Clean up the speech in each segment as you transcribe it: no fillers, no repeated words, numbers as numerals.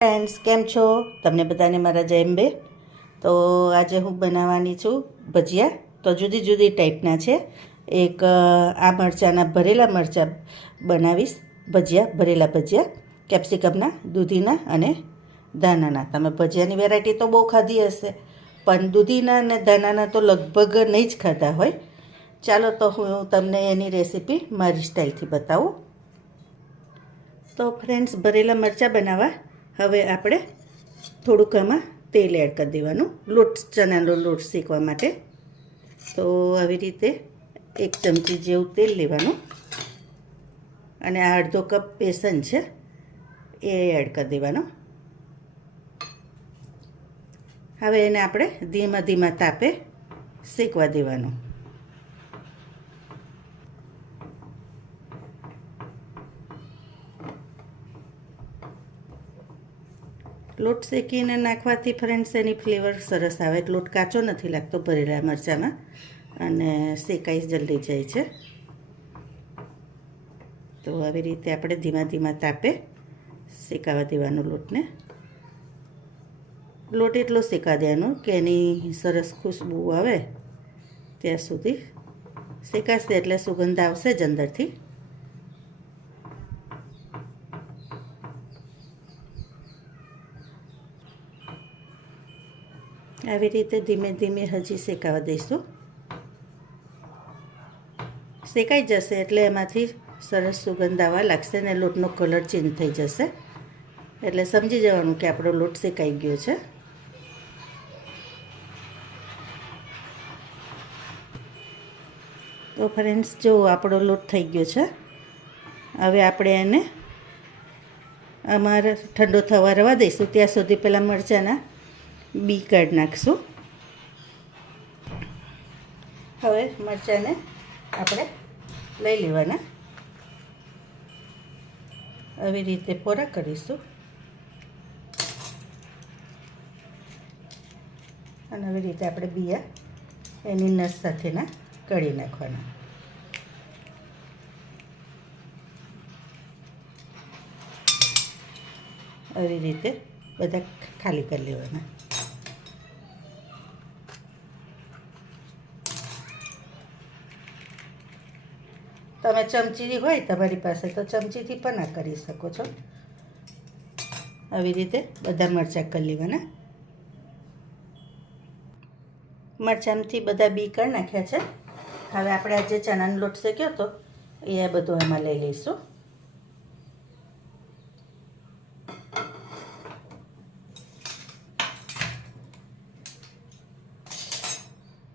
Friends, કેમ છો? તમને બધાને મારા જય અંબે. તો આજે હું બનાવવાની છું ભજીયા. તો જુદી જુદી ટાઈપના છે. એક આ મરચાંના ભરેલા મરચાં બનાવીશ, ભજીયા, ભરેલા ભજીયા, કેપ્સિકમના, દૂધીના અને ધાનાના. તમે ભજીયાની વેરાયટી તો બહુ ખાધી હશે, પણ દૂધીના અને ધાનાના તો લગભગ નહીં જ ખાધા હોય. ચાલો તો હું તમને એની રેસીપી મારી સ્ટાઈલથી બતાવું. તો ફ્રેન્ડ્સ, ભરેલા મરચાં બનાવવા હવે આપણે થોડુંક આમાં તેલ એડ કરી દેવાનું, ચણાનો લોટ શેકવા માટે. તો આવી રીતે 1 ચમચી જેવું તેલ લેવાનું અને આ અડધો કપ બેસન છે એ એડ કરી દેવાનો. હવે એને આપણે ધીમા ધીમા તાપે શેકવા દેવાનું. લોટ શેકીને નાખવાથી ફ્રેન્ડ્સ એની ફ્લેવર સરસ આવે. લોટ કાચો નથી લાગતો ભરેલા મરચાંમાં અને શેકાઈ જલ્દી જાય છે. તો આવી રીતે આપણે ધીમા ધીમા તાપે શેકાવા દેવાનો લોટને. લોટ એટલો શેકા દેવાનો કે એની સરસ ખુશ્બુ આવે ત્યાં સુધી શેકાશે, એટલે સુગંધ આવશે જ અંદરથી. આવી રીતે ધીમે ધીમે હજી શેકાવા દઈશું. શેકાઈ જશે એટલે એમાંથી સરસ સુગંધ આવવા લાગશે ને લોટનો કલર ચેન્જ થઈ જશે, એટલે સમજી જવાનું કે આપણો લોટ શેકાઈ ગયો છે. તો ફ્રેન્ડ્સ, જો આપણો લોટ થઈ ગયો છે. હવે આપણે એને અમારે ઠંડો થવા રવા દઈશું. ત્યાં સુધી પહેલાં મરચાંના બી કાઢી નાખશું. હવે મરચાંને આપણે લઈ લેવાના, આવી રીતે પોરા કરીશું અને આવી રીતે આપણે બિયા એની નસ સાથેના કાઢી નાખવાના. આવી રીતે બધા ખાલી કરી લેવાના. તમે ચમચી હોય તમારી પાસે તો ચમચીથી પણ આ કરી શકો છો. આવી રીતે બધા મરચાં કરી લેવાના. મરચાંથી બધા બી કાઢી નાખ્યા છે. હવે આપણે આ જે ચણાનો લોટ શેક્યો હતો એ આ બધું એમાં લઈ લઈશું.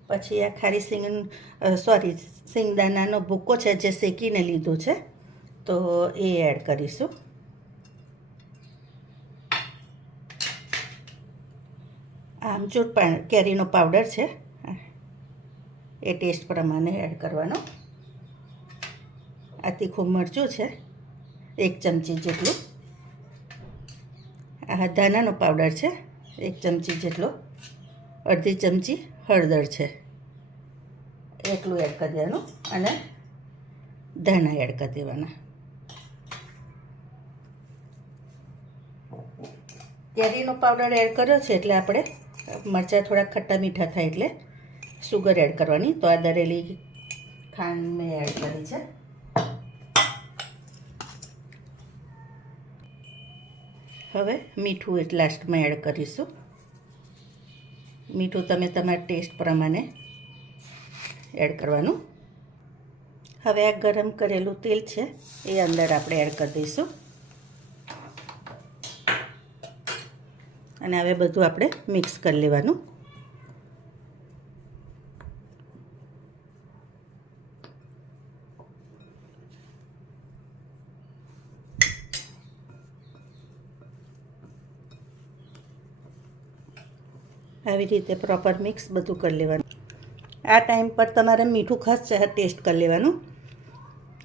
પછી આ ખારી સિંગદાણાનો ભૂકો છે જે શેકીને લીધો છે, તો એ એડ કરીશું. આમચૂર કેરીનો પાવડર છે, એ ટેસ્ટ પ્રમાણે એડ કરવાનો. આ તીખું મરચું છે 1 ચમચી જેટલું. આ ધાણાનો પાવડર છે 1 ચમચી જેટલો. અડધી ચમચી હળદર છે, એટલું એડ કરી દેવાનું અને ધાણા એડ કરી દેવાના. કેરીનો પાવડર એડ કર્યો છે એટલે આપણે મરચાં થોડા ખટ્ટા મીઠા થાય એટલે સુગર એડ કરવાની. તો આ દરેલી ખાંડ મેં એડ કરી છે. હવે મીઠું એટલે લાસ્ટમાં એડ કરીશું. મીઠું તમે તમારા ટેસ્ટ પ્રમાણે એડ કરવાનું. હવે આ ગરમ કરેલું તેલ છે એ અંદર આપણે એડ કરી દઈશું અને હવે બધું આપણે મિક્સ કરી લેવાનું. આવી રીતે પ્રોપર મિક્સ બધું કરી લેવાનું. આ ટાઈમ પર તમારે મીઠું ખાસ ટેસ્ટ કરી લેવાનું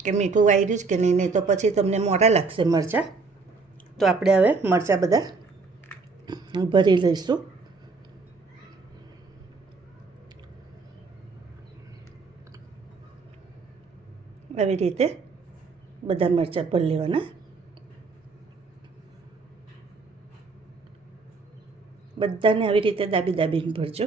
કે મીઠું વાયર્યું જ કે નહીં તો પછી તમને મોડા લાગશે મરચાં. તો આપણે હવે મરચાં બધા ભરી લઈશું. આવી રીતે બધા મરચાં ભરી લેવાના. બધાને આવી રીતે દાબી દાબીને ભરજો.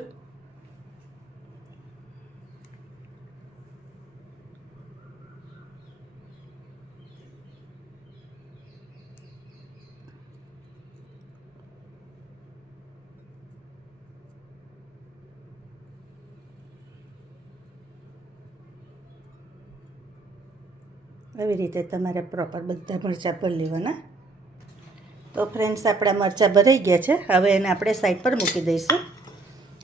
આવી રીતે તમારે પ્રોપર બધા મરચાં ભરી લેવાના. તો ફ્રેન્ડ્સ, આપણા મરચાં ભરાઈ ગયા છે. હવે એને આપણે સાઈડ પર મૂકી દઈશું.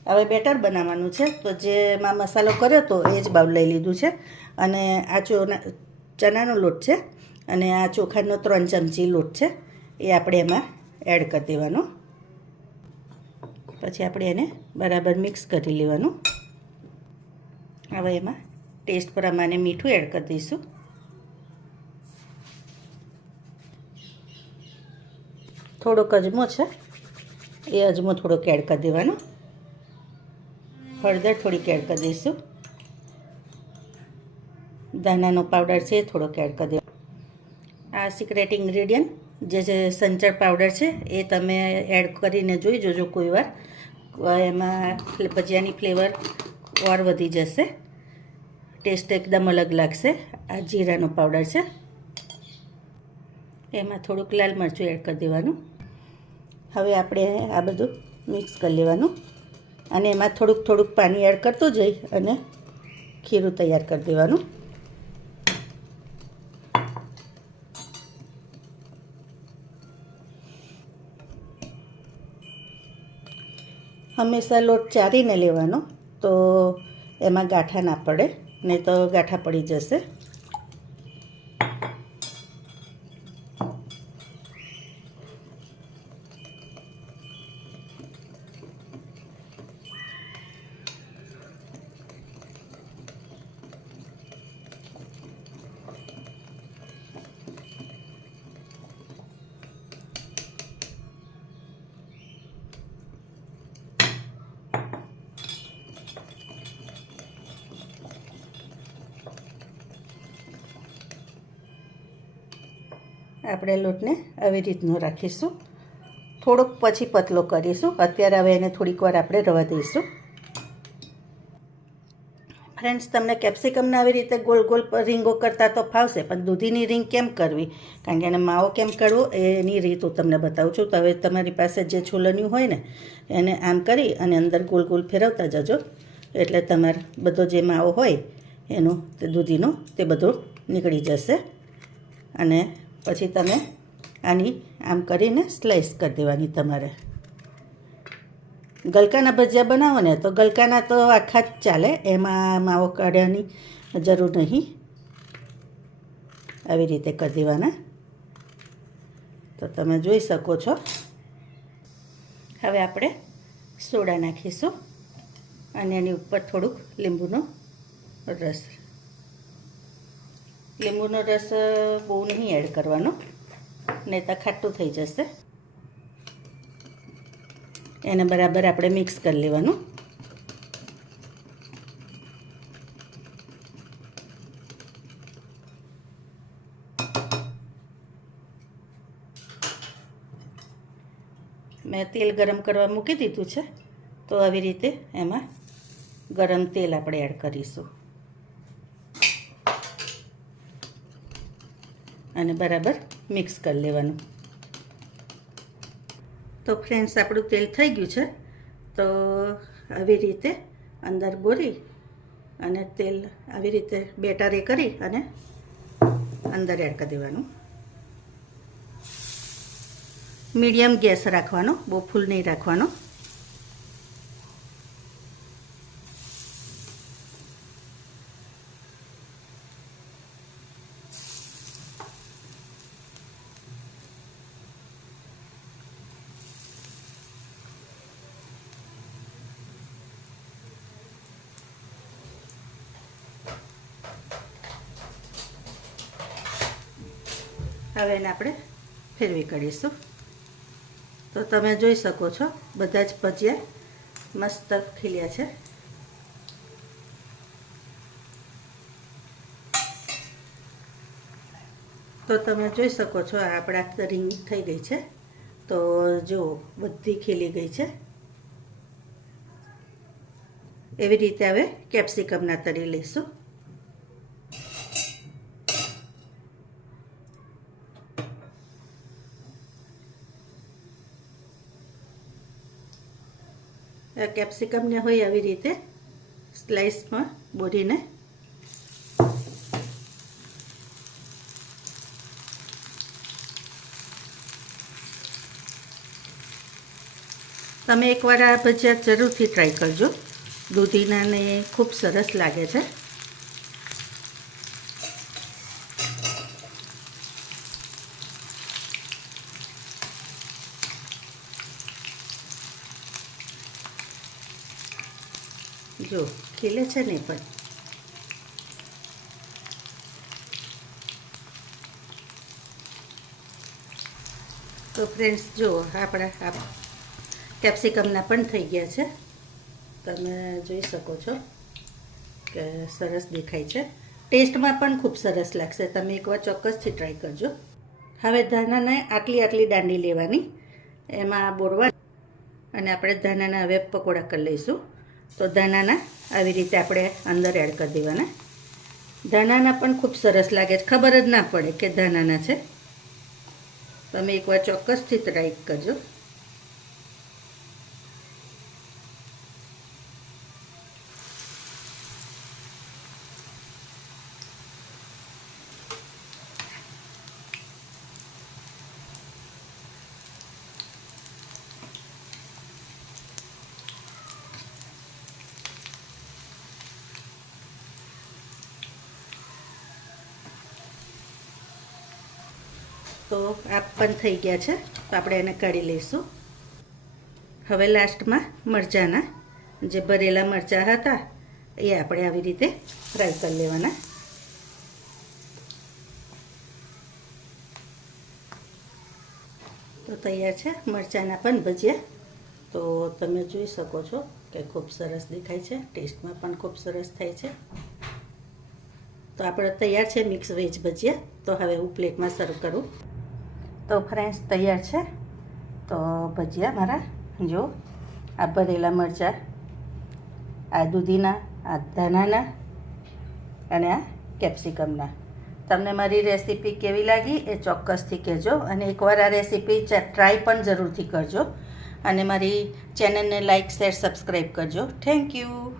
હવે બેટર બનાવવાનું છે. તો જેમાં મસાલો કર્યો તો એ જ બાઉલ લઈ લીધું છે. અને આ ચણાનો લોટ છે અને આ ચોખાનો 3 ચમચી લોટ છે. એ આપણે એમાં એડ કરી દેવાનો. પછી આપણે એને બરાબર મિક્સ કરી લેવાનું. હવે એમાં ટેસ્ટ પ્રમાણે મીઠું એડ કરી દઈશું. થોડોક અજમો છે, એ અજમો થોડોક એડ કરી દેવાનો. હળદર થોડીક એડ કરી દઈશું. ધાણાનો પાવડર છે એ થોડોક એડ કરી દેવાનો. આ સિક્રેટ ઇન્ગ્રેડિયન્ટ જે સંચળ પાવડર છે એ તમે એડ કરીને જોઈ જોજો કોઈ વાર. એમાં ભજીયાની ફ્લેવર ઓર વધી જશે, ટેસ્ટ એકદમ અલગ લાગશે. આ જીરાનો પાવડર છે. એમાં થોડુંક લાલ મરચું એડ કરી દેવાનું. હવે આપણે આ બધું મિક્સ કરી લેવાનું અને એમાં થોડુંક થોડુંક પાણી એડ કરતું જઈ અને ખીરું તૈયાર કરી દેવાનું. હંમેશા લોટ ચારીને લેવાનો, તો એમાં ગાંઠા ના પડે, નહીં તો ગાંઠા પડી જશે. આપણે લોટને આવી રીતનો રાખીશું. થોડોક પછી પતલો કરીશું. અત્યારે હવે એને થોડીક વાર આપણે રવા દઈશું. ફ્રેન્ડ્સ, તમને કેપ્સિકમને આવી રીતે ગોલ ગોલ રીંગો કરતાં તો ફાવશે, પણ દૂધીની રીંગ કેમ કરવી, કારણ કે એને માવો કેમ કરવો એની રીત હું તમને બતાવું છું. તો હવે તમારી પાસે જે છોલનિયું હોય ને એને આમ કરી અને અંદર ગોલ ગોલ ફેરવતા જજો, એટલે તમારે બધો જે માવો હોય એનો તે દૂધીનો તે બધો નીકળી જશે. અને પછી તમે આની આમ કરીને સ્લાઈસ કરી દેવાની. તમારે ગલકાના ભજીયા બનાવો ને તો ગલકાના તો આખા જ ચાલે, એમાં માવો કાઢવાની જરૂર નહીં. આવી રીતે કરી દેવાના. તો તમે જોઈ શકો છો. હવે આપણે સોડા નાખીશું અને એની ઉપર થોડુંક લીંબુનો રસ. લીંબુનો રસ બહુ નહીં એડ કરવાનો, નહીં તો ખાટું થઈ જશે. એને બરાબર આપણે મિક્સ કરી લેવાનું. મેં તેલ ગરમ કરવા મૂકી દીધું છે. તો આવી રીતે એમાં ગરમ તેલ આપણે એડ કરીશું અને બરાબર મિક્સ કરી લેવાનું. તો ફ્રેન્ડ્સ, આપણું તેલ થઈ ગયું છે. તો આવી રીતે અંદર બોરી અને તેલ આવી રીતે બેટર એ કરી અને અંદર એડ કરી દેવાનું. મીડિયમ ગેસ રાખવાનો, બહુ ફૂલ નહીં રાખવાનો. હવે એને આપણે ફેરવી કાઢીશું. તો તમે જોઈ શકો છો બધા જ ભજીયા મસ્ત ખીલ્યા છે. તો તમે જોઈ શકો છો આપણા રીંગ થઈ ગઈ છે. તો જો બધી ખીલી ગઈ છે. એવી રીતે હવે કેપ્સિકમના તરી લઈશું. કેપ્સિકમને હોય આવી રીતે સ્લાઇસમાં બોરીને તમે એકવાર આ ભજીયા જરૂરથી ટ્રાય કરજો. દૂધીનાને ખૂબ સરસ લાગે છે. જો ખીલે છે ને પણ. તો ફ્રેન્ડ્સ જો આપણા કેપ્સિકમના પણ થઈ ગયા છે. તમે જોઈ શકો છો કે સરસ દેખાય છે. ટેસ્ટમાં પણ ખૂબ સરસ લાગશે. તમે એકવાર ચોક્કસથી ટ્રાય કરજો. હવે ધાનાને આટલી દાંડી લેવાની, એમાં બોરવા અને આપણે ધાનાના હવે પકોડા કરી લઈશું. તો ધાનાના આવી રીતે આપણે અંદર એડ કરી દેવાના. ધાનાના પણ ખૂબ સરસ લાગે છે, ખબર જ ના પડે કે ધાનાના છે. તમે એકવાર ચોક્કસથી ટ્રાય કરજો. તો આ પણ થઈ ગયા છે, તો આપણે એને કાઢી લઈશું. હવે લાસ્ટમાં મરચાંના જે ભરેલા મરચાં હતા એ આપણે આવી રીતે ફ્રાય કરી લેવાના. તો તૈયાર છે મરચાંના પણ ભજીયા. તો તમે જોઈ શકો છો કે ખૂબ સરસ દેખાય છે, ટેસ્ટમાં પણ ખૂબ સરસ થાય છે. તો આપણે તૈયાર છે મિક્સ વેજ ભજીયા. તો હવે હું પ્લેટમાં સર્વ કરું. તો ફ્રેન્ડ્સ તૈયાર છે. તો ભજીયા મારા જો, આ ભરેલા મરચાં, આ દૂધીના, આ ધાનાના અને આ કેપ્સિકમના. તમને મારી રેસીપી કેવી લાગી એ ચોક્કસથી કહેજો. અને એકવાર આ રેસીપી ટ્રાય પણ જરૂરથી કરજો. અને મારી ચેનલને લાઇક, શેર, સબસ્ક્રાઈબ કરજો. Thank you.